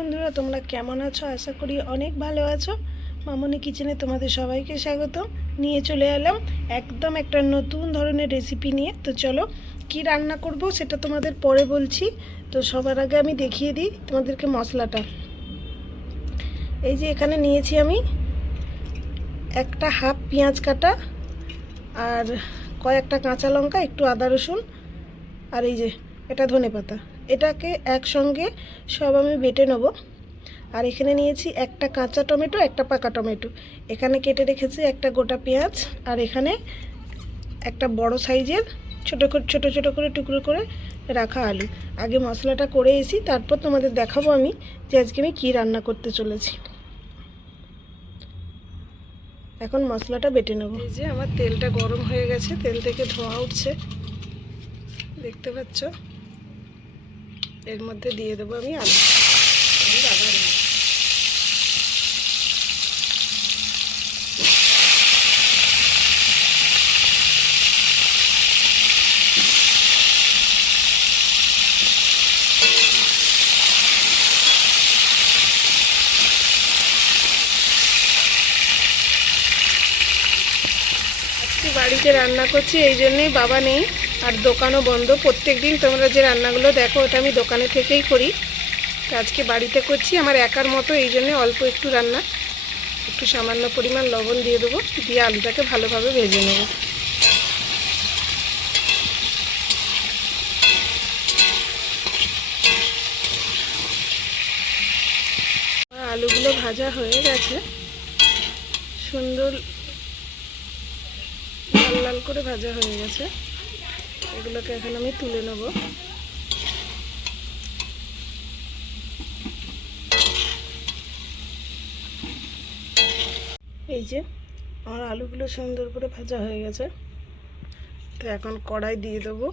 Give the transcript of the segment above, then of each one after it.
বন্ধুরা, তোমরা কেমন আছো? আশা করি অনেক ভালো আছো। মামনি কিচেনে তোমাদের সবাইকে স্বাগত। নিয়ে চলে এলাম একদম একটা নতুন ধরনের রেসিপি নিয়ে। তো চলো, কি রান্না করব সেটা তোমাদের পরে বলছি। তো সবার আগে আমি দেখিয়ে দিই তোমাদেরকে মশলাটা। এই যে এখানে নিয়েছি আমি একটা হাফ পেঁয়াজ কাটা আর কয়েকটা কাঁচা লঙ্কা, একটু আদা রসুন আর এই যে এটা ধনে পাতা এটাকে একসঙ্গে সব আমি বেটে নেব। আর এখানে নিয়েছি একটা কাঁচা টমেটো, একটা পাকা টমেটো। এখানে কেটে রেখেছি একটা গোটা পেঁয়াজ, আর এখানে একটা বড় সাইজের ছোটো ছোটো ছোটো করে টুকরো করে রাখা আলু। আগে মশলাটা করে এসি, তারপর তোমাদের দেখাবো আমি যে আজকে আমি কী রান্না করতে চলেছি। এখন মশলাটা বেটে নেব। এই যে আমার তেলটা গরম হয়ে গেছে, তেল থেকে ধোঁয়া উঠছে। দেখতে পাচ্ছ? এর মধ্যে দিয়ে দেবো আমি আলু বাড়িতে রান্না করছি এই জন্যেই বাবা নেই। আর দোকানও বন্ধ। প্রত্যেক দিন তোমরা যে রান্নাগুলো দেখো, ওটা আমি দোকানে থেকেই করি। আজকে বাড়িতে করছি, আমার একার মতো, এই জন্যে অল্প একটু রান্না। একটু সামান্য পরিমাণ লবণ দিয়ে দেবো, দিয়ে আলুটাকে ভালোভাবে ভেজে নেব। আলুগুলো ভাজা হয়ে গেছে। সুন্দর লাল লাল করে ভাজা হয়ে গেছে। এগুলোকে এখন আমি তুলে নেব। এই যে, আমার আলুগুলো সুন্দর করে ভাজা হয়ে গেছে। তো এখন কড়াই দিয়ে দেবো,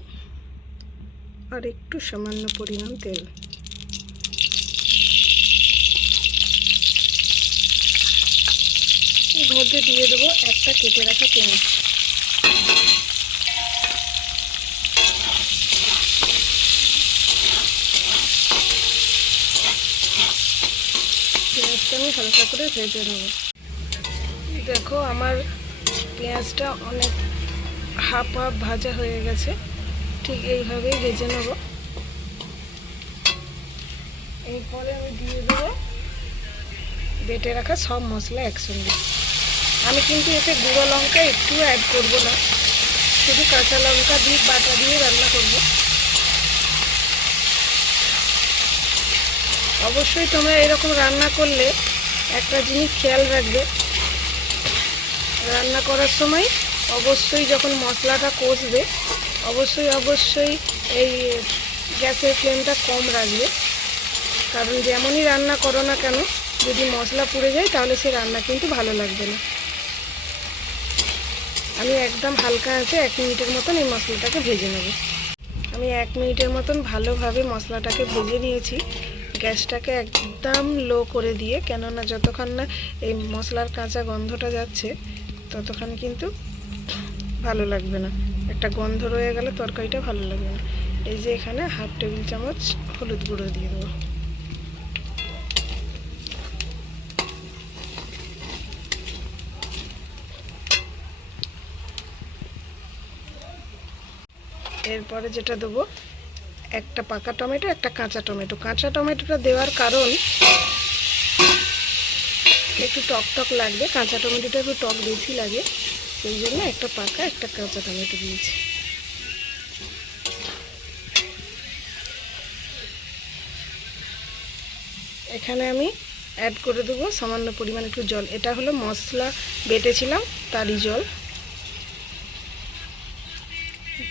আর একটু সামান্য পরিমাণ তেল। এর মধ্যে দিয়ে দেবো একটা কেটে রাখা পেঁয়াজ। পেঁয়াজটা আমি হালকা করে ভেজে নেব দেখো, আমার পেঁয়াজটা অনেক হাফ হাফ ভাজা হয়ে গেছে। ঠিক এইভাবেই ভেজে নেব। এরপরে আমি দিয়ে দেবো বেটে রাখা সব মশলা একসঙ্গে। আমি কিন্তু এতে গুঁড়ো লঙ্কা একটু অ্যাড করব না। শুধু কাঁচা লঙ্কা দিয়ে বাটা দিয়ে রান্না করব। অবশ্যই তোমরা এরকম রান্না করলে একটা জিনিস খেয়াল রাখবে। রান্না করার সময় অবশ্যই যখন মশলাটা কষবে, অবশ্যই অবশ্যই এই গ্যাসের ফ্লেমটা কম রাখবে। কারণ যেমনই রান্না করো না কেন, যদি মশলা পুড়ে যায় তাহলে সে রান্না কিন্তু ভালো লাগবে না। আমি একদম হালকা আছে, এক মিনিটের মতন এই মশলাটাকে ভেজে নেব। আমি এক মিনিটের মতন ভালোভাবে মশলাটাকে ভেজে নিয়েছি। গ্যাসটাকে একদম লো করে দিয়ে, কেননা যতক্ষণ না এই মশলার কাঁচা গন্ধটা যাচ্ছে, ততক্ষণ কিন্তু ভালো লাগবে না। একটা গন্ধ রয়ে গেলে তরকারিটা ভালো লাগবে না। এই যে এখানে হাফ টেবিল চামচ হলুদ গুঁড়ো দিয়ে দেবো। এরপরে যেটা দেবো একটা পাকা টমেটো, একটা কাঁচা টমেটো। কাঁচা টমেটোটা দেওয়ার কারণ একটু টক টক লাগবে, কাঁচা টমেটোটা একটু টক বেশি লাগে। সেই জন্য একটা পাকা, একটা কাঁচা টমেটো দিয়েছি। এখানে আমি অ্যাড করে দেবো সামান্য পরিমাণ একটু জল। এটা হলো মশলা বেটেছিলাম, তারই জল।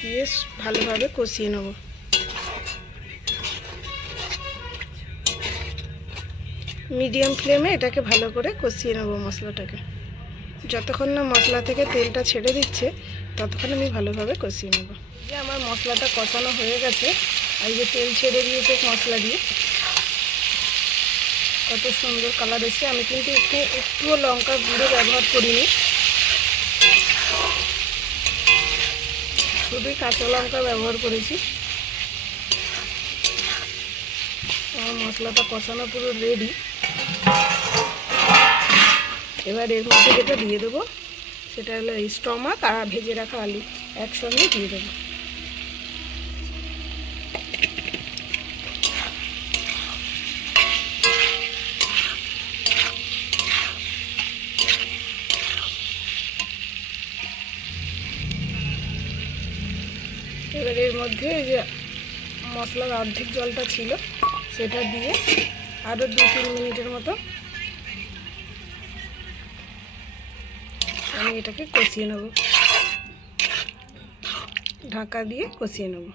দিয়ে ভালোভাবে কষিয়ে নেব। মিডিয়াম ফ্লেমে এটাকে ভালো করে কষিয়ে নেব মশলাটাকে। যতক্ষণ না মশলা থেকে তেলটা ছেড়ে দিচ্ছে, ততক্ষণ আমি ভালোভাবে কষিয়ে নেব। যে আমার মশলাটা কষানো হয়ে গেছে, আর যে তেল ছেড়ে দিয়েছে মশলা দিয়ে, কত সুন্দর কালার এসছে। আমি কিন্তু একটু, একটুও লঙ্কা গুঁড়ো ব্যবহার করিনি। শুধুই কাঁচা লঙ্কা ব্যবহার করেছি। আমার মশলাটা কষানো পুরো রেডি এবার এর মধ্যে যেটা দিয়ে দেবো, সেটা হলো এই স্টমাক আর ভেজে রাখা আলু একসঙ্গে দিয়ে দেবো। এবার এর মধ্যে যে মশলার অর্ধেক জলটা ছিল, সেটা দিয়ে আরও দু তিন মিনিটের মতো আমি এটাকে কষিয়ে নেব। ঢাকা দিয়ে কষিয়ে নেব।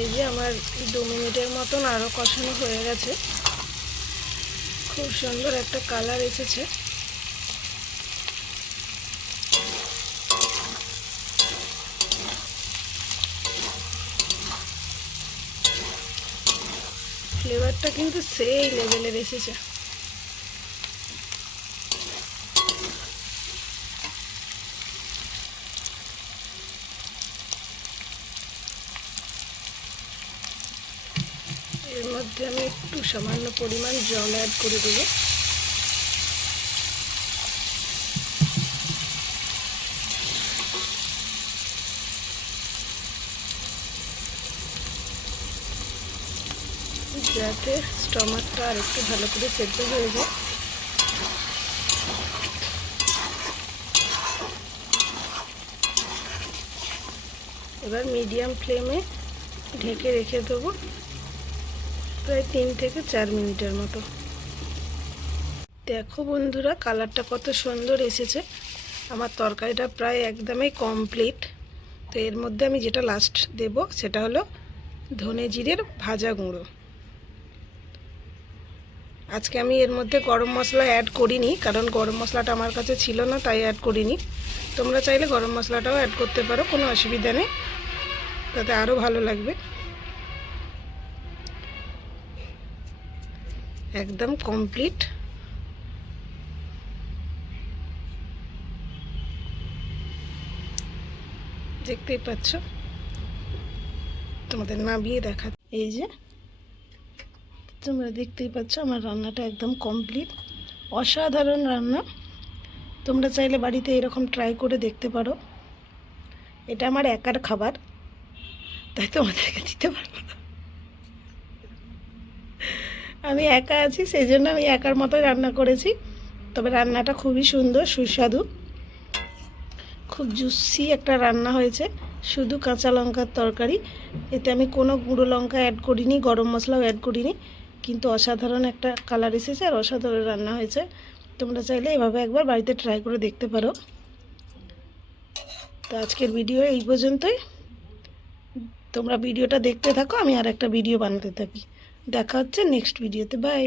এই যে আমার দু মিনিটের মতন আরও কষানো হয়ে গেছে। খুব সুন্দর একটা কালার এসেছে। ফ্লেভারটা কিন্তু সেই লেভেলের এসেছে। এর মধ্যে আমি একটু সামান্য পরিমাণ জল অ্যাড করে দেবো। যাতে স্টমাকটা আর একটু ভালো করে সেদ্ধ হয়ে যায়। এবার মিডিয়াম ফ্লেমে ঢেকে রেখে দেবো প্রায় তিন থেকে চার মিনিটের মতো। দেখো বন্ধুরা, কালারটা কত সুন্দর এসেছে। আমার তরকারিটা প্রায় একদমই কমপ্লিট তো এর মধ্যে আমি যেটা লাস্ট দেব সেটা হলো ধনে জিরের ভাজা গুঁড়ো। আজকে আমি এর মধ্যে গরম মশলা অ্যাড করিনি, কারণ গরম মশলাটা আমার কাছে ছিল না, তাই অ্যাড করিনি। তোমরা চাইলে গরম মশলাটাও অ্যাড করতে পারো, কোনো অসুবিধা নেই। তাতে আরও ভালো লাগবে। একদম কমপ্লিট দেখতেই পাচ্ছ? তোমাদের নামিয়ে দেখা এই যে তোমরা দেখতেই পাচ্ছ আমার রান্নাটা একদম কমপ্লিট অসাধারণ রান্না। তোমরা চাইলে বাড়িতে এরকম ট্রাই করে দেখতে পারো। এটা আমার একার খাবার, তাই তোমাদেরকে দিতে পারব আমি একা আছি, সেই জন্য আমি একার মতো রান্না করেছি। তবে রান্নাটা খুবই সুন্দর, সুস্বাদু। খুব জুসি একটা রান্না হয়েছে। শুধু কাঁচা লঙ্কার তরকারি। এতে আমি কোনো গুঁড়ো লঙ্কা অ্যাড করিনি, গরম মশলাও অ্যাড করিনি। কিন্তু অসাধারণ একটা কালার এসেছে আর অসাধারণ রান্না হয়েছে। তোমরা চাইলে এভাবে একবার বাড়িতে ট্রাই করে দেখতে পারো। তো আজকের ভিডিও এই পর্যন্তই। তোমরা ভিডিওটা দেখতে থাকো, আমি আর একটা ভিডিও বানাতে থাকি। দেখা হচ্ছে নেক্সট ভিডিওতে বাই